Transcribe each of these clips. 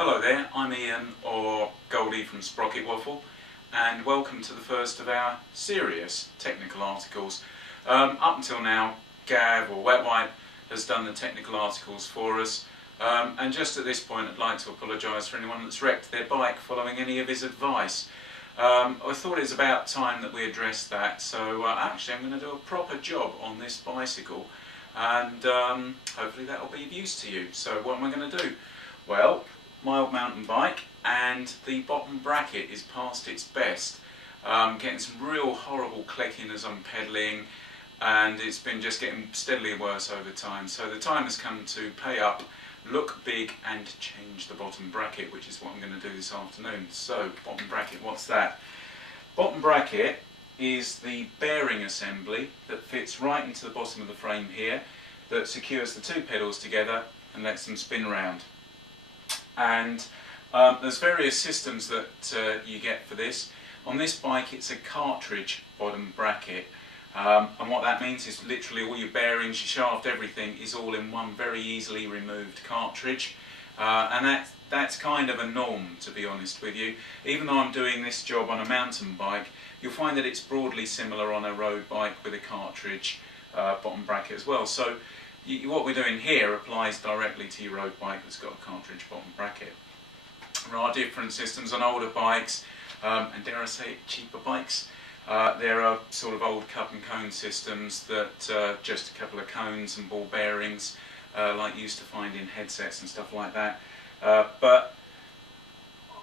Hello there, I'm Ian, or Goldie from Sprocket Waffle, and welcome to the first of our serious technical articles. Up until now, Gav or Wet Wipe has done the technical articles for us, and just at this point I'd like to apologise for anyone that's wrecked their bike following any of his advice. I thought it was about time that we addressed that, so actually I'm going to do a proper job on this bicycle, and hopefully that will be of use to you. So what am I going to do? Well, my old mountain bike, and the bottom bracket is past its best. Getting some real horrible clicking as I'm pedalling, and it's been just getting steadily worse over time. So the time has come to pay up, look big, and change the bottom bracket, which is what I'm going to do this afternoon. So, bottom bracket, what's that? Bottom bracket is the bearing assembly that fits right into the bottom of the frame here, that secures the two pedals together and lets them spin round. And there's various systems that you get for this. On this bike it's a cartridge bottom bracket, and what that means is literally all your bearings, your shaft, everything is all in one very easily removed cartridge, and that's kind of a norm, to be honest with you. Even though I'm doing this job on a mountain bike, you'll find that it's broadly similar on a road bike with a cartridge bottom bracket as well. So what we're doing here applies directly to your road bike that's got a cartridge bottom bracket. There are different systems on older bikes, and dare I say it, cheaper bikes. There are sort of old cup and cone systems that just a couple of cones and ball bearings, like you used to find in headsets and stuff like that. But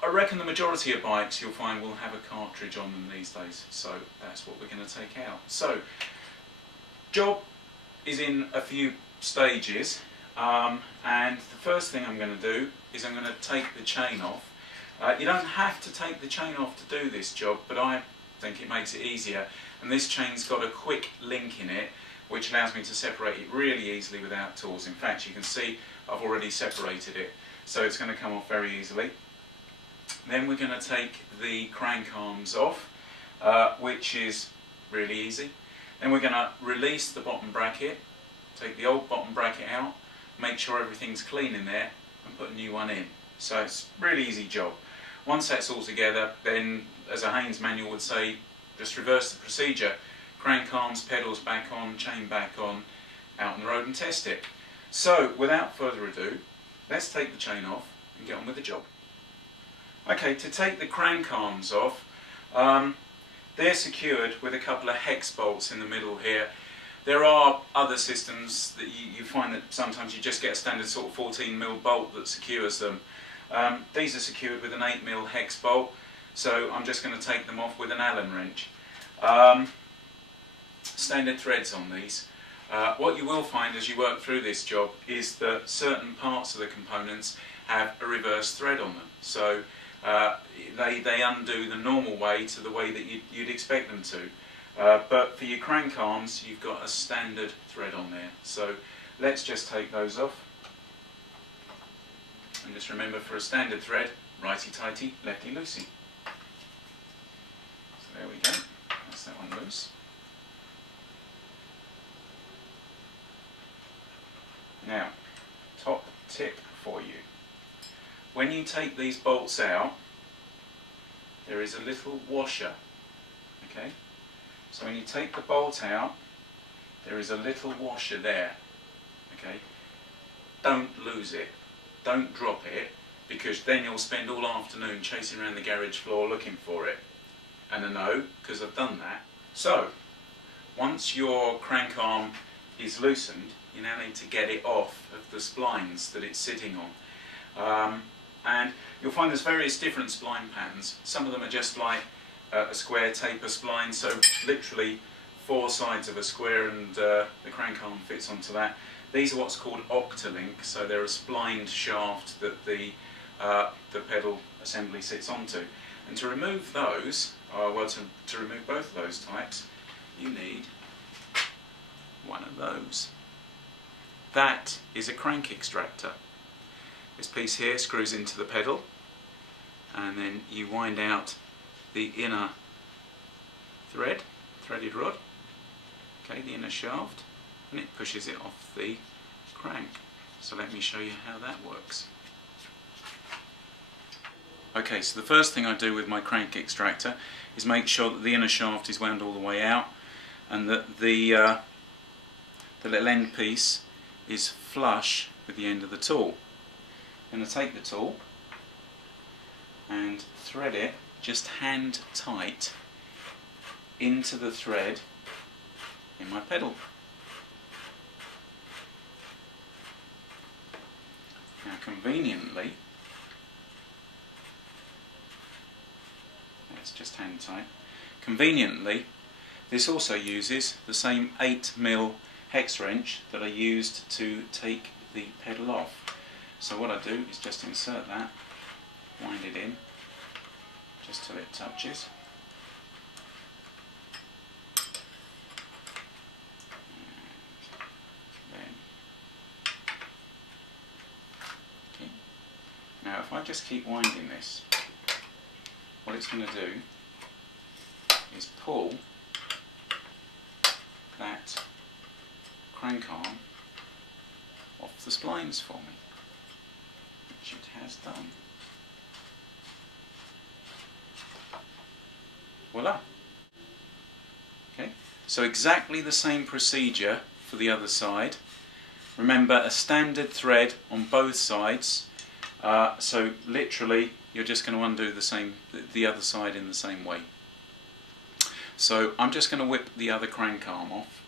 I reckon the majority of bikes you'll find will have a cartridge on them these days, so that's what we're going to take out. So, job is in a few stages, and the first thing I'm going to do is I'm going to take the chain off. You don't have to take the chain off to do this job, but I think it makes it easier, and this chain's got a quick link in it which allows me to separate it really easily without tools. In fact, you can see I've already separated it, so it's going to come off very easily. Then we're going to take the crank arms off, which is really easy. Then we're going to release the bottom bracket, take the old bottom bracket out, make sure everything's clean in there, and put a new one in. So it's a really easy job. Once that's all together, then, as a Haynes manual would say, just reverse the procedure. Crank arms, pedals back on, chain back on, out on the road and test it. So, without further ado, let's take the chain off and get on with the job. Okay, to take the crank arms off, they're secured with a couple of hex bolts in the middle here. There are other systems that you find that sometimes you just get a standard sort of 14mm bolt that secures them. These are secured with an 8mm hex bolt, so I'm just going to take them off with an Allen wrench. Standard threads on these. What you will find as you work through this job is that certain parts of the components have a reverse thread on them, so they undo the normal way to the way that you'd expect them to. But for your crank arms you've got a standard thread on there, so let's just take those off. And just remember, for a standard thread, righty-tighty, lefty-loosey. So there we go, that's that one loose. Now, top tip for you. When you take these bolts out, there is a little washer, okay? So when you take the bolt out, there is a little washer there, okay? Don't lose it. Don't drop it, because then you'll spend all afternoon chasing around the garage floor looking for it. And I know, because I've done that. So, once your crank arm is loosened, you now need to get it off of the splines that it's sitting on. And you'll find there's various different spline patterns. Some of them are just like a square taper spline, so literally 4 sides of a square, and the crank arm fits onto that. These are what's called Octalink, so they're a splined shaft that the pedal assembly sits onto. And to remove those, to remove both of those types, you need one of those. That is a crank extractor. This piece here screws into the pedal, and then you wind out the inner threaded rod, okay, the inner shaft, and it pushes it off the crank. So let me show you how that works. Okay, so the first thing I do with my crank extractor is make sure that the inner shaft is wound all the way out and that the little end piece is flush with the end of the tool. I'm going to take the tool and thread it just hand tight into the thread in my pedal. Now conveniently, it's just hand tight. Conveniently, this also uses the same 8mm hex wrench that I used to take the pedal off. So what I do is just insert that, wind it in, just till it touches. Now if I just keep winding this, what it's going to do is pull that crank arm off the splines for me, which it has done. Voila! Okay, so exactly the same procedure for the other side. Remember, a standard thread on both sides. So literally you're just going to undo the other side in the same way. So I'm just going to whip the other crank arm off,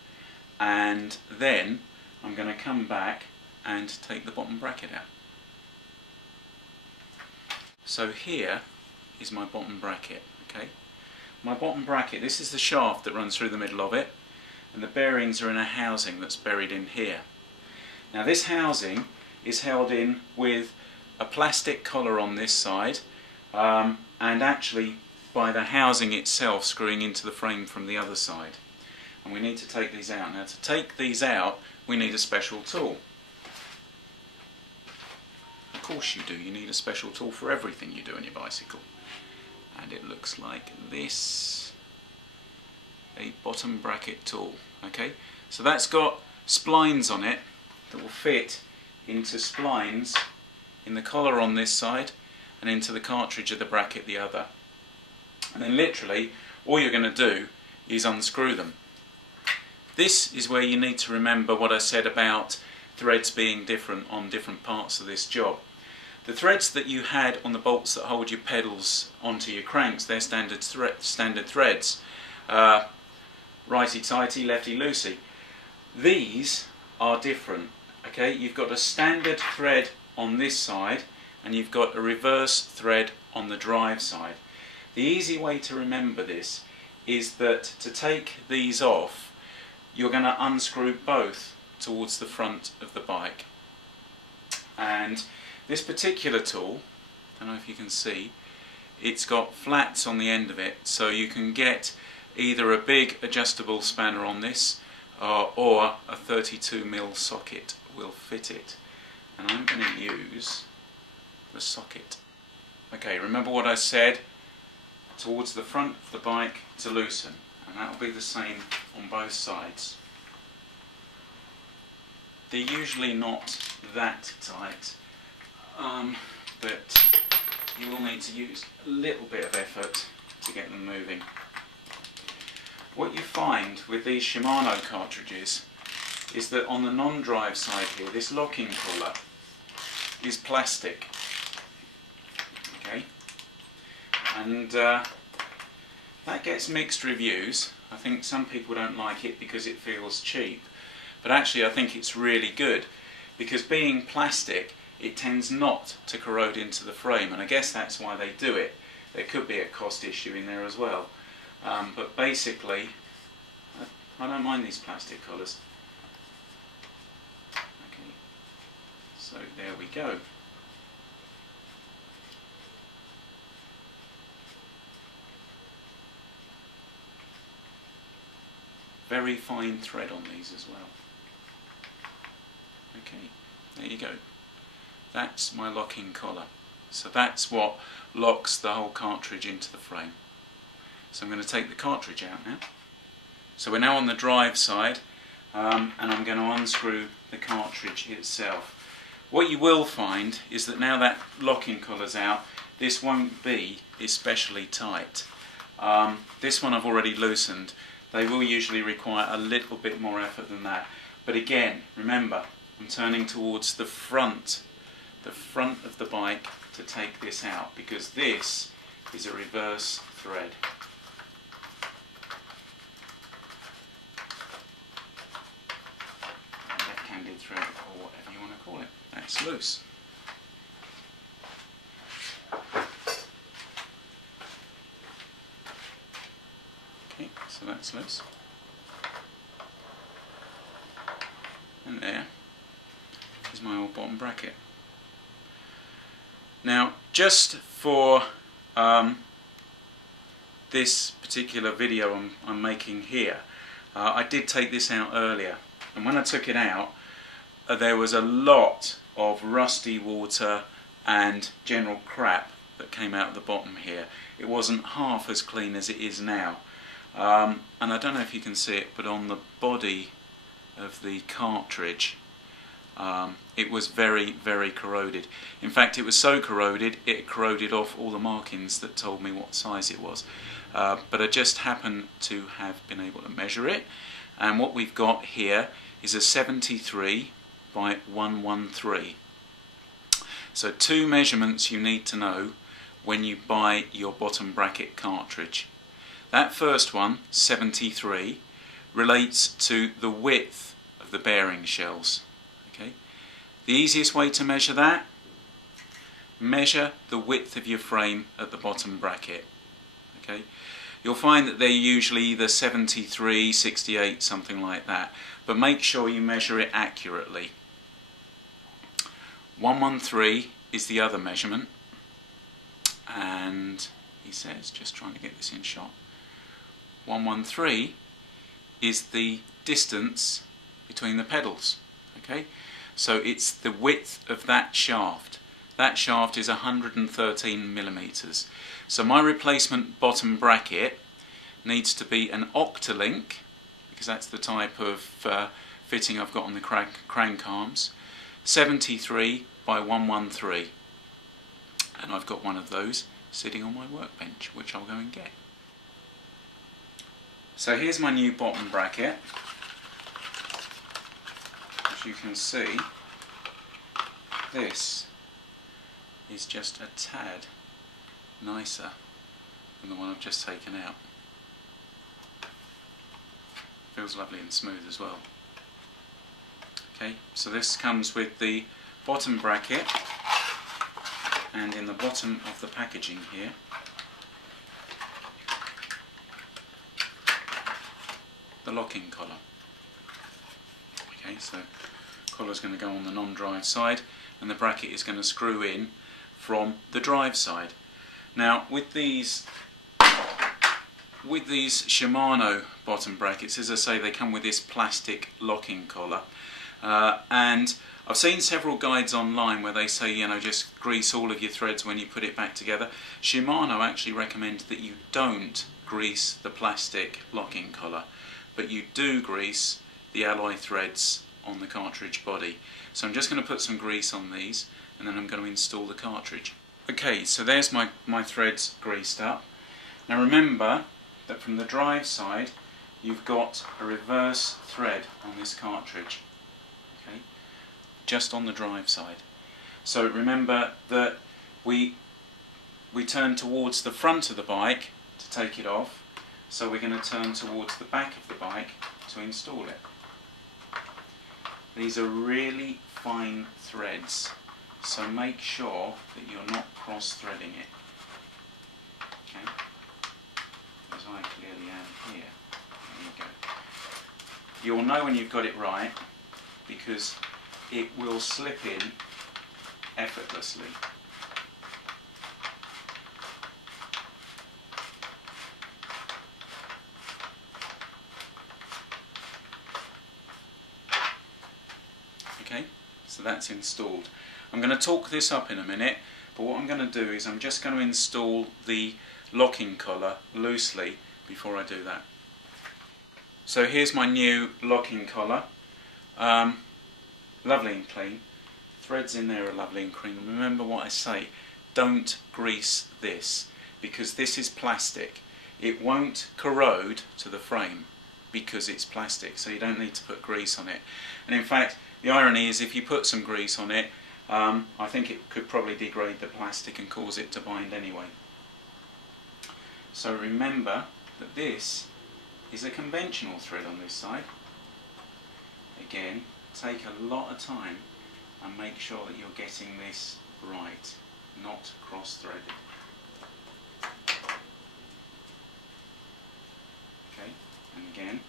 and then I'm going to come back and take the bottom bracket out. So here is my bottom bracket. Okay, my bottom bracket, this is the shaft that runs through the middle of it, and the bearings are in a housing that's buried in here. Now this housing is held in with a plastic collar on this side, and actually by the housing itself screwing into the frame from the other side. And we need to take these out. Now to take these out we need a special tool. Of course you do, you need a special tool for everything you do on your bicycle. And it looks like this. A bottom bracket tool. Okay, so that's got splines on it that will fit into splines in the collar on this side and into the cartridge of the bracket the other. And then literally all you're going to do is unscrew them. This is where you need to remember what I said about threads being different on different parts of this job. The threads that you had on the bolts that hold your pedals onto your cranks, they're standard threads. Righty-tighty, lefty-loosey. These are different. Okay, you've got a standard thread on this side and you've got a reverse thread on the drive side. The easy way to remember this is that to take these off, you're going to unscrew both towards the front of the bike. And this particular tool, I don't know if you can see, it's got flats on the end of it, so you can get either a big adjustable spanner on this or a 32mm socket will fit it. And I'm going to use the socket. Okay, remember what I said, towards the front of the bike to loosen, and that will be the same on both sides. They're usually not that tight, but you will need to use a little bit of effort to get them moving. What you find with these Shimano cartridges is that on the non-drive side here, this locking collar is plastic. Okay, and that gets mixed reviews. I think some people don't like it because it feels cheap, but actually I think it's really good because being plastic, it tends not to corrode into the frame, and I guess that's why they do it. There could be a cost issue in there as well, but basically I don't mind these plastic collars. Okay, so there we go. Very fine thread on these as well. Okay, there you go. That's my locking collar. So that's what locks the whole cartridge into the frame. So I'm going to take the cartridge out now. So we're now on the drive side, and I'm going to unscrew the cartridge itself. What you will find is that now that locking collar's out, this won't be especially tight. This one I've already loosened. They will usually require a little bit more effort than that. But again, remember, I'm turning towards the front of the bike to take this out, because this is a reverse thread. Left-handed thread, or whatever you want to call it. That's loose. Okay, so that's loose. And there is my old bottom bracket. Now, just for this particular video I'm making here, I did take this out earlier, and when I took it out, there was a lot of rusty water and general crap that came out of the bottom here. It wasn't half as clean as it is now, and I don't know if you can see it, but on the body of the cartridge, it was very, very corroded. In fact, it was so corroded, it corroded off all the markings that told me what size it was. But I just happen to have been able to measure it, and what we've got here is a 73 by 113. So two measurements you need to know when you buy your bottom bracket cartridge. That first one, 73, relates to the width of the bearing shells. Okay? The easiest way to measure that, measure the width of your frame at the bottom bracket. Okay? You'll find that they're usually either 73, 68, something like that, but make sure you measure it accurately. 113 is the other measurement, and he says, just trying to get this in shot, 113 is the distance between the pedals. Okay, so it's the width of that shaft. That shaft is 113 millimeters. So my replacement bottom bracket needs to be an Octalink, because that's the type of fitting I've got on the crank arms, 73 by 113, and I've got one of those sitting on my workbench, which I'll go and get. So here's my new bottom bracket. As you can see, this is just a tad nicer than the one I've just taken out. Feels lovely and smooth as well. Okay, so this comes with the bottom bracket, and in the bottom of the packaging here the locking collar. Okay, so collar's going to go on the non-drive side, and the bracket is going to screw in from the drive side. Now with these Shimano bottom brackets, as I say, they come with this plastic locking collar, and I've seen several guides online where they say, you know, just grease all of your threads when you put it back together. Shimano actually recommend that you don't grease the plastic locking collar, but you do grease the alloy threads on the cartridge body. So I'm just going to put some grease on these, and then I'm going to install the cartridge. Okay, so there's my threads greased up. Now remember that from the drive side you've got a reverse thread on this cartridge. Okay, just on the drive side. So remember that we turn towards the front of the bike to take it off, so we're going to turn towards the back of the bike to install it. These are really fine threads, so make sure that you're not cross-threading it. Okay, as I clearly am here. There you go. You'll know when you've got it right, because it will slip in effortlessly. Okay, so that's installed. I'm going to torque this up in a minute, but what I'm going to do is I'm just going to install the locking collar loosely before I do that. So here's my new locking collar. Lovely and clean. Threads in there are lovely and clean. Remember what I say, don't grease this, because this is plastic. It won't corrode to the frame because it's plastic, so you don't need to put grease on it. And in fact, the irony is if you put some grease on it, I think it could probably degrade the plastic and cause it to bind anyway. So remember that this is a conventional thread on this side. Again, take a lot of time and make sure that you're getting this right, not cross-threaded. Okay, and again,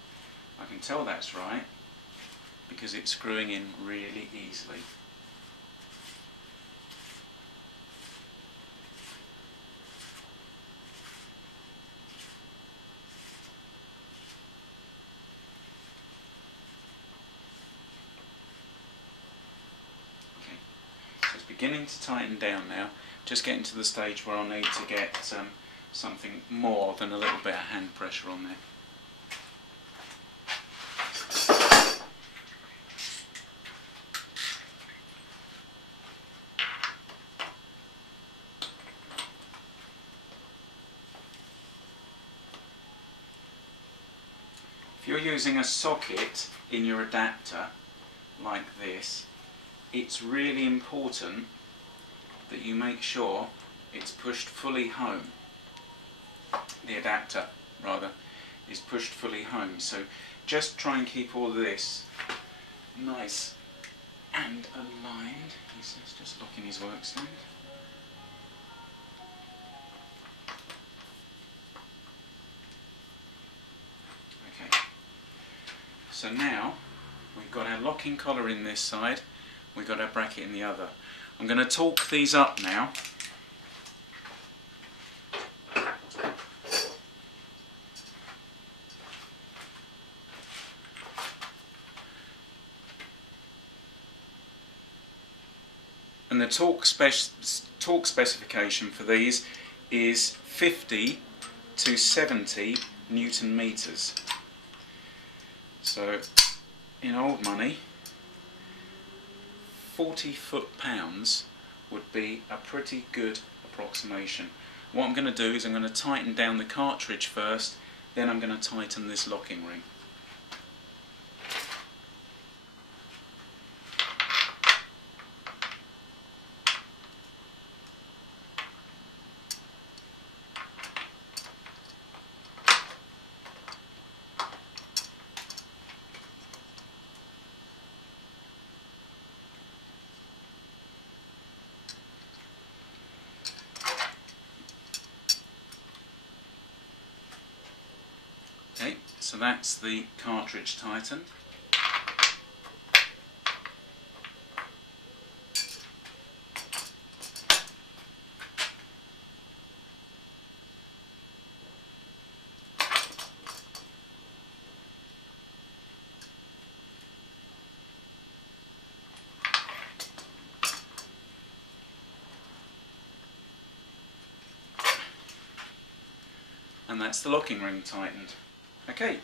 I can tell that's right because it's screwing in really easily. Beginning to tighten down now, just getting to the stage where I'll need to get something more than a little bit of hand pressure on there. If you're using a socket in your adapter like this, it's really important that you make sure it's pushed fully home. The adapter, rather, is pushed fully home. So just try and keep all this nice and aligned. He's just locking his workstand. Okay. So now we've got our locking collar in this side. We've got our bracket in the other. I'm going to torque these up now. And the torque specification for these is 50 to 70 Newton meters. So in old money, 40 foot-pounds would be a pretty good approximation. What I'm going to do is I'm going to tighten down the cartridge first, then I'm going to tighten this locking ring. Okay, so that's the cartridge tightened. And that's the locking ring tightened. Okay,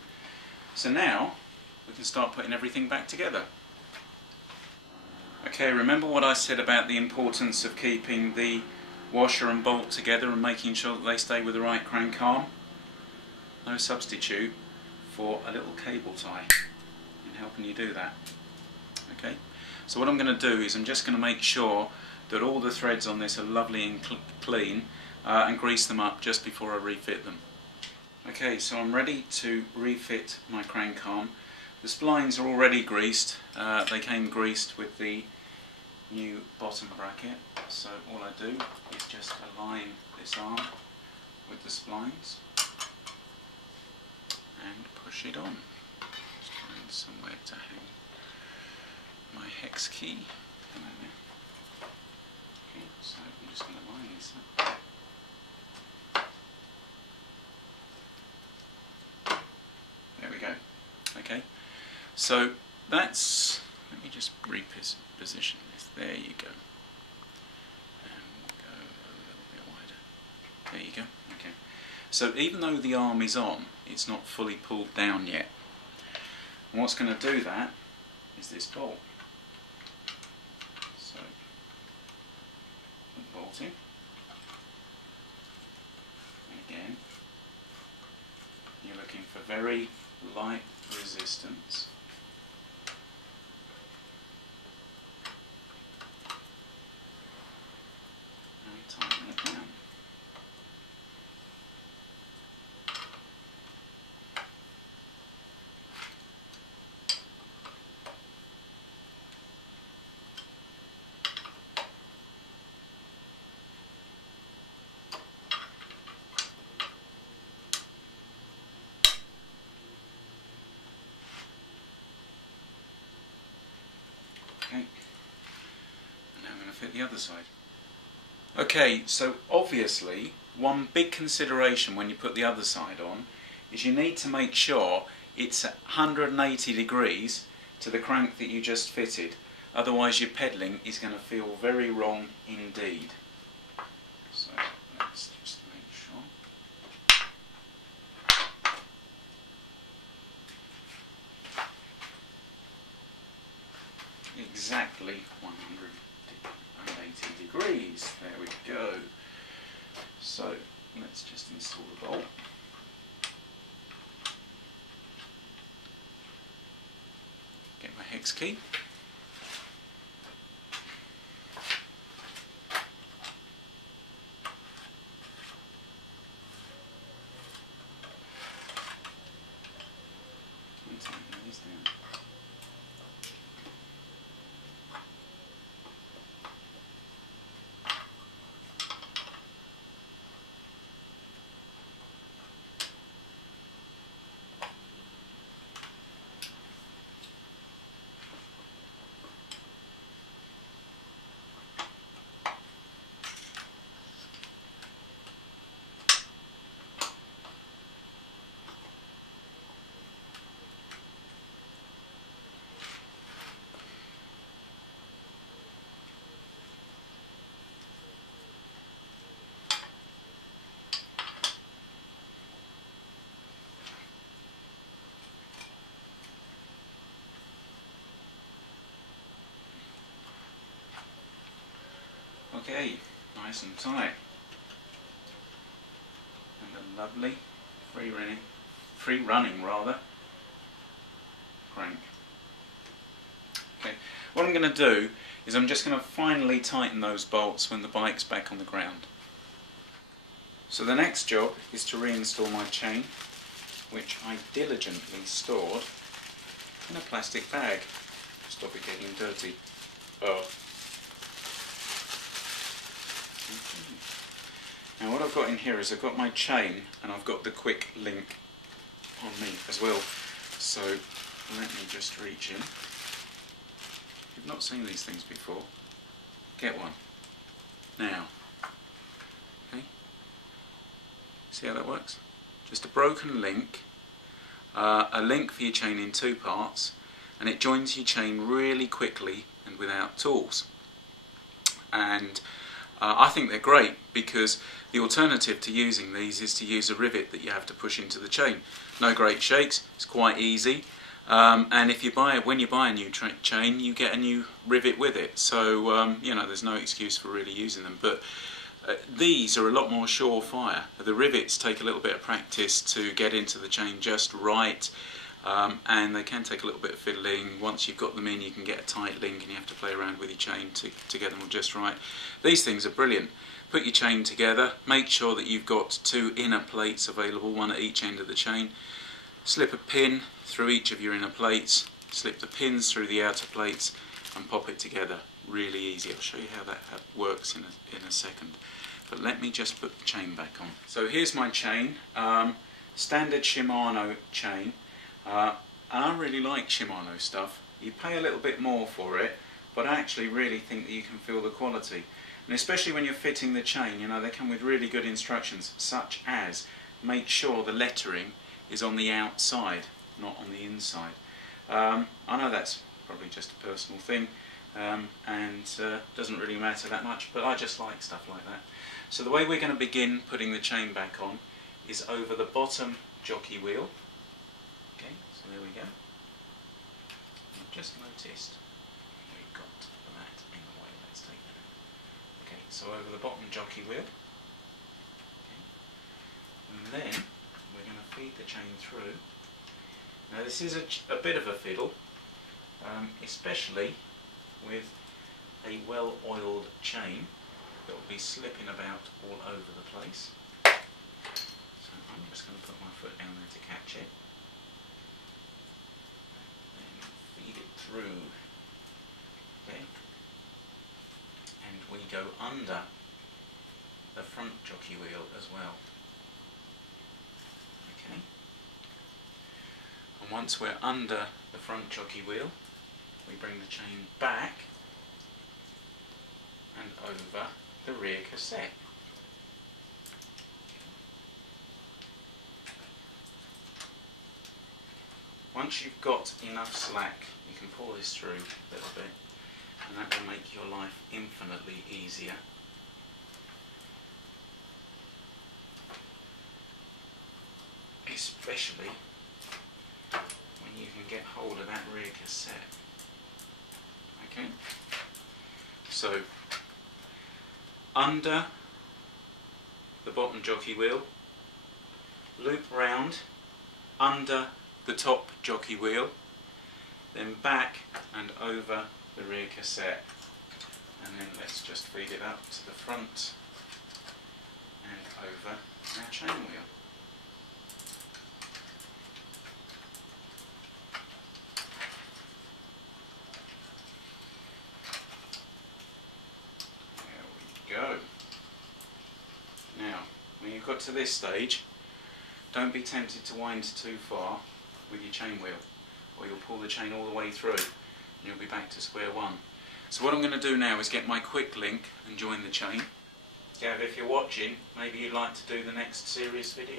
so now we can start putting everything back together. Okay, remember what I said about the importance of keeping the washer and bolt together and making sure that they stay with the right crank arm? No substitute for a little cable tie in helping you do that. Okay, so what I'm going to do is I'm just going to make sure that all the threads on this are lovely and clean and grease them up just before I refit them. Okay, so I'm ready to refit my crank arm. The splines are already greased. They came greased with the new bottom bracket. So all I do is just align this arm with the splines and push it on. Just find somewhere to hang my hex key. Okay, so I'm just going to line this up. There we go. Okay, so that's, let me just reposition this. There you go. And we'll go a little bit wider. There you go. Okay. So even though the arm is on, it's not fully pulled down yet. And what's going to do that is this bolt. So, put the bolt in. very light resistance. And tighten it down. Okay, and now I'm going to fit the other side. Okay, so obviously one big consideration when you put the other side on is you need to make sure it's at 180 degrees to the crank that you just fitted, otherwise your pedalling is going to feel very wrong indeed. So let's just make sure. Exactly 180 degrees. There we go. So let's just install the bolt. Get my hex key. And tighten these down. Okay, nice and tight. And a lovely free running crank. Okay, what I'm going to do is I'm just going to finally tighten those bolts when the bike's back on the ground. So the next job is to reinstall my chain, which I diligently stored in a plastic bag to stop it getting dirty. Now what I've got in here is I've got my chain and I've got the quick link on me as well. So let me just reach in. If you've not seen these things before, get one. Now, okay, see how that works? Just a broken link, a link for your chain in two parts, and it joins your chain really quickly and without tools. And I think they're great because the alternative to using these is to use a rivet that you have to push into the chain. No great shakes, it's quite easy, and if you when you buy a new chain you get a new rivet with it, so you know, there's no excuse for really using them. But these are a lot more surefire. The rivets take a little bit of practice to get into the chain just right. And they can take a little bit of fiddling. Once you've got them in, you can get a tight link and you have to play around with your chain to get them all just right. These things are brilliant. Put your chain together, make sure that you've got two inner plates available, one at each end of the chain. Slip a pin through each of your inner plates, slip the pins through the outer plates and pop it together. Really easy. I'll show you how that works in a second. But let me just put the chain back on. So here's my chain, standard Shimano chain. And I really like Shimano stuff. You pay a little bit more for it, but I actually really think that you can feel the quality. And especially when you're fitting the chain, you know, they come with really good instructions, such as make sure the lettering is on the outside, not on the inside. I know that's probably just a personal thing, and doesn't really matter that much, but I just like stuff like that. So the way we're going to begin putting the chain back on is over the bottom jockey wheel. Okay, so there we go. I've just noticed we've got that in the way. Let's take that out. Okay, so over the bottom jockey wheel. Okay. And then we're going to feed the chain through Now this is a bit of a fiddle, especially with a well-oiled chain that will be slipping about all over the place. So I'm just going to put my foot down there to catch it. And then feed it through there. And we go under the front jockey wheel as well. Okay. And once we're under the front jockey wheel, we bring the chain back and over the rear cassette. Once you've got enough slack, you can pull this through a little bit, and that will make your life infinitely easier. Especially when you can get hold of that rear cassette. Okay, so under the bottom jockey wheel, loop round under the top jockey wheel, then back and over the rear cassette, and then let's just feed it up to the front and over our chain wheel. Go. Now, when you've got to this stage, don't be tempted to wind too far with your chain wheel, or you'll pull the chain all the way through and you'll be back to square one. So what I'm going to do now is get my quick link and join the chain. Gav, if you're watching, maybe you'd like to do the next serious video.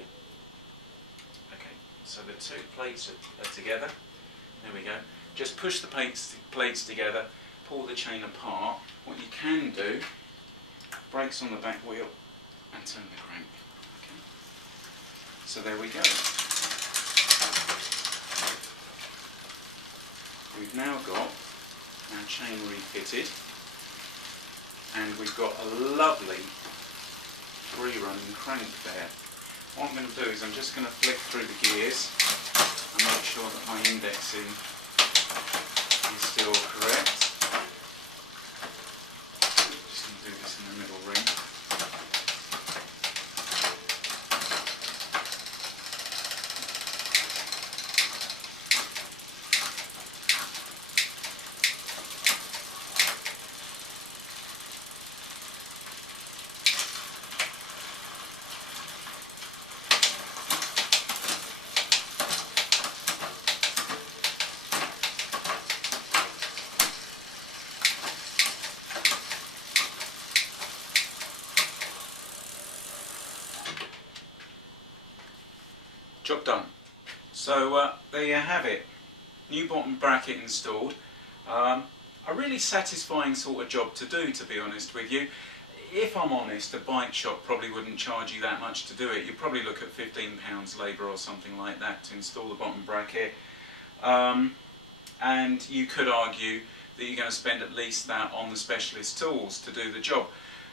Okay, so the two plates are together. There we go. Just push the plates together, pull the chain apart. What you can do, brakes on the back wheel and turn the crank. Okay. So there we go. We've now got our chain refitted, and we've got a lovely free running crank there. What I'm going to do is I'm just going to flick through the gears and make sure that my indexing is still correct. Do this in the middle ring. Job done. So there you have it. New bottom bracket installed. A really satisfying sort of job to do, to be honest with you. If I'm honest, a bike shop probably wouldn't charge you that much to do it. You'd probably look at £15 labour or something like that to install the bottom bracket. And you could argue that you're going to spend at least that on the specialist tools to do the job.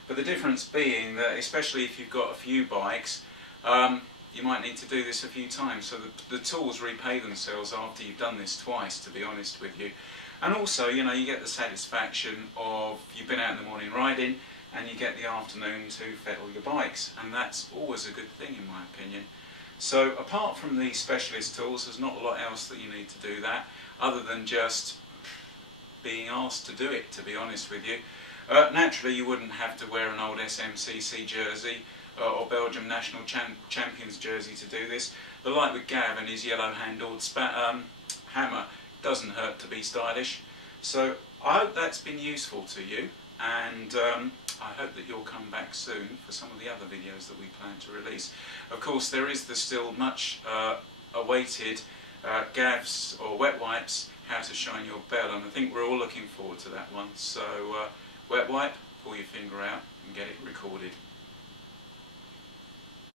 But the difference being that, especially if you've got a few bikes, you might need to do this a few times, so the tools repay themselves after you've done this twice, to be honest with you. And also, you know, you get the satisfaction of you've been out in the morning riding and you get the afternoon to fettle your bikes, and that's always a good thing in my opinion. So apart from these specialist tools, there's not a lot else that you need to do that, other than just being asked to do it, to be honest with you. Naturally, you wouldn't have to wear an old SMCC jersey or Belgium National Champions jersey to do this. The like with Gav and his yellow-handled hammer doesn't hurt to be stylish. So I hope that's been useful to you, and I hope that you'll come back soon for some of the other videos that we plan to release. Of course, there is the still much awaited Gav's or Wet Wipes How to Shine Your Bell, and I think we're all looking forward to that one. So Wet Wipe, pull your finger out and get it recorded.